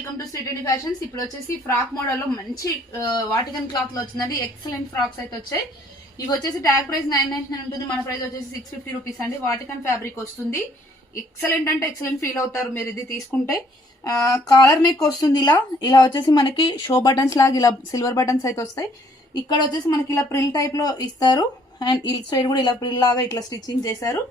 Welcome to sweet fashions. ఇప్పుడు వచ్చేసి frock model లో మంచి వాటికన్ క్లాత్ లో వచ్చిందండి. ఎక్సలెంట్ ఫ్రాక్స్ అయితే వచ్చాయి. ఇవి వచ్చేసి ట్యాగ్ ప్రైస్ 999 ఉంటుంది. మన ప్రైస్ వచ్చేసి 650 రూపీస్ అండి. వాటికన్ ఫ్యాబ్రిక్ వస్తుంది. ఎక్సలెంట్ అంటే ఎక్సలెంట్ ఫీల్ అవుతారు మీరు ఇది తీసుకుంటే. కాలర్ నెక్ వస్తుంది. ఇలా వచ్చేసి మనకి షో బటన్స్ లాగా ఇలా సిల్వర్ బటన్స్ అయితే వస్తాయి. ఇక్కడ వచ్చేసి మనకి ఇలా ప్రిల్ టైప్ లో ఇస్తారు. అండ్ ఈ సైడ్ కూడా ఇలా ప్రిల్ లాగా ఇట్లా స్టిచ్చింగ్ చేశారు.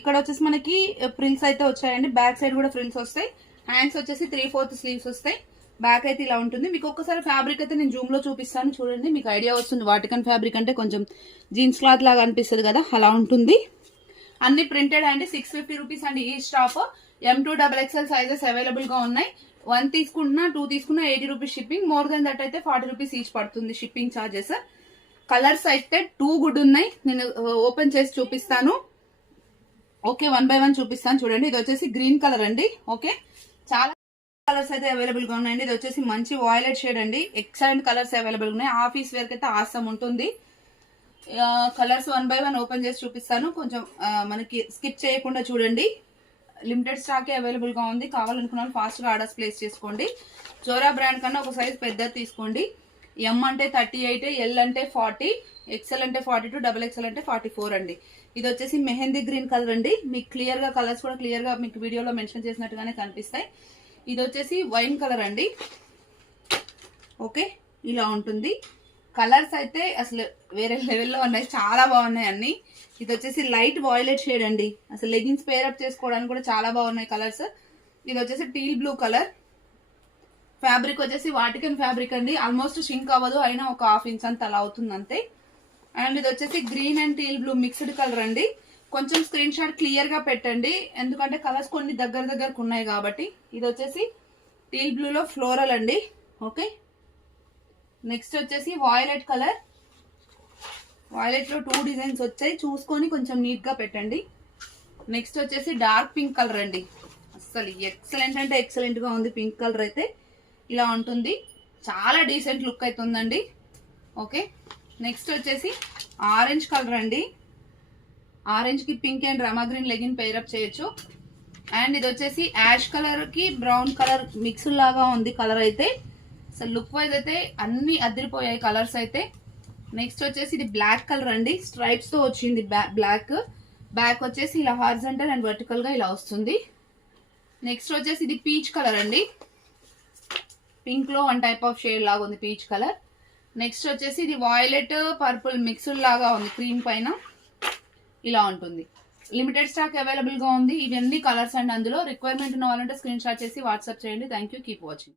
ఇక్కడ వచ్చేసి మనకి ప్రిల్స్ అయితే వచ్చాయండి. బ్యాక్ సైడ్ కూడా ప్రిల్స్ వస్తాయి. హ్యాండ్స్ వచ్చేసి 3/4 స్లీవ్స్ వస్తాయి. బ్యాక్ అయితే ఇలా ఉంటుంది. మీకు ఒక్కసారి ఫ్యాబ్రిక్ అయితే నేను జూమ్ లో చూపిస్తాను చూడండి, మీకు ఐడియా వస్తుంది. వాటికన్ ఫ్యాబ్రిక్ అంటే కొంచెం జీన్స్ క్లాత్ లాగా అనిపిస్తుంది కదా, అలా ఉంటుంది. అన్ని ప్రింటెడ్ అండి. 650 రూపీస్ అండి ఈ స్టాప్. M2XXL సైజెస్ అవైలబుల్ గా ఉన్నాయి. 1 తీసుకుంటున్నా 2 తీసుకున్నా 80 rupees shipping. More than that అయితే 40 రూపీస్ ఈచ్ పడుతుంది షిప్పింగ్ ఛార్జెస్. కలర్స్ అయితే 2 గుడ్ ఉన్నాయి. నేను ఓపెన్ చేసి చూపిస్తాను. ఓకే, 1 by 1 చూపిస్తాను చూడండి. ఇది వచ్చేసి గ్రీన్ కలర్ అండి. ఓకే, చాలా కలర్స్ అయితే అవైలబుల్ గా ఉన్నాయండి. ఇది వచ్చేసి మంచి వాయిలెట్ షేడ్ అండి. ఎక్సలెంట్ కలర్స్ అవైలబుల్ ఉన్నాయి. ఆఫీస్ వేర్ అయితే ఆసమ్ ఉంటుంది. కలర్స్ 1 by 1 ఓపెన్ చేసి చూపిస్తాను. కొంచెం మనకి స్కిప్ చేయకుండా చూడండి. లిమిటెడ్ స్టాక్ అవైలబుల్ గా ఉంది. కావాలనుకున్న ఫాస్ట్ గా ఆర్డర్స్ ప్లేస్ చేసుకోండి. జోరా బ్రాండ్ కన్నా ఒక సైజ్ పెద్దది తీసుకోండి. M అంటే 38, L అంటే 40, XL అంటే 42, XXL అంటే 44 అండి. ఇది వచ్చేసి మెహందీ గ్రీన్ కలర్ అండి. మీకు క్లియర్ గా కలర్స్ కూడా క్లియర్ గా మీకు వీడియోలో మెన్షన్ చేసినట్టుగానే కనిపిస్తాయి. ఇది వచ్చేసి వైన్ కలర్ అండి. ఓకే, ఇలా ఉంటుంది. కలర్స్ అయితే అసలు వేరే లెవెల్లో ఉన్నాయి, చాలా బాగున్నాయి అన్ని. ఇది వచ్చేసి లైట్ వాయిలెట్ షేడ్ అండి. అసలు లెగిన్స్ పేరప్ చేసుకోవడానికి కూడా చాలా బాగున్నాయి కలర్స్. ఇది వచ్చేసి టీల్ బ్లూ కలర్. ఫ్యాబ్రిక్ వచ్చేసి వాటికన్ ఫ్యాబ్రిక్ అండి. ఆల్మోస్ట్ షింక్ అవ్వదు, అయినా ఒక 1/2 ఇంచ్ అంత అలా అవుతుంది అంతే. అండ్ ఇది వచ్చేసి green and teal blue mixed colour అండి. కొంచెం స్క్రీన్ షాట్ క్లియర్ గా పెట్టండి, ఎందుకంటే కలర్స్ కొన్ని దగ్గరకు ఉన్నాయి కాబట్టి. ఇది వచ్చేసి టీల్ బ్లూ లో ఫ్లోరల్ అండి. ఓకే, నెక్స్ట్ వచ్చేసి వాయిలెట్ కలర్. వాయిలెట్ లో 2 డిజైన్స్ వచ్చాయి, చూసుకొని కొంచెం నీట్ గా పెట్టండి. నెక్స్ట్ వచ్చేసి డార్క్ పింక్ కలర్ అండి. అసలు ఎక్సలెంట్ అంటే ఎక్సలెంట్ గా ఉంది. పింక్ కలర్ అయితే ఇలా ఉంటుంది. చాలా డీసెంట్ లుక్ అవుతుందండి. ఓకే, నెక్స్ట్ వచ్చేసి ఆరెంజ్ కలర్ అండి. ఆరెంజ్ కి pink and Rama green legging pair up చేయొచ్చు. అండ్ ఇది వచ్చేసి యాష్ కలర్ కి బ్రౌన్ కలర్ మిక్స్ లాగా ఉంది కలర్ అయితే. అసలు లుక్ వైజ్ అయితే అన్ని అదిరిపోయాయి కలర్స్ అయితే. నెక్స్ట్ వచ్చేసి ఇది బ్లాక్ కలర్ అండి. స్ట్రైప్స్ తో వచ్చింది బ్లాక్. బ్యాక్ వచ్చేసి ఇలా హారిజంటల్ అండ్ వర్టికల్ గా ఇలా వస్తుంది. నెక్స్ట్ వచ్చేసి ఇది పీచ్ కలర్ అండి. పింక్ లో 1 టైప్ ఆఫ్ షేడ్ లాగా ఉంది పీచ్ కలర్. నెక్స్ట్ వచ్చేసి ఇది వాయిలెట్ పర్పుల్ మిక్స్డ్ లాగా ఉంది క్రీమ్ పైన, ఇలా ఉంటుంది. లిమిటెడ్ స్టాక్ అవైలబుల్ గా ఉంది. ఇవన్నీ కలర్స్ అండ్ అందులో రిక్వైర్మెంట్ ఉన్న వాళ్ళంటే స్క్రీన్ షాట్ చేసి వాట్సాప్ చేయండి. Thank you, keep watching.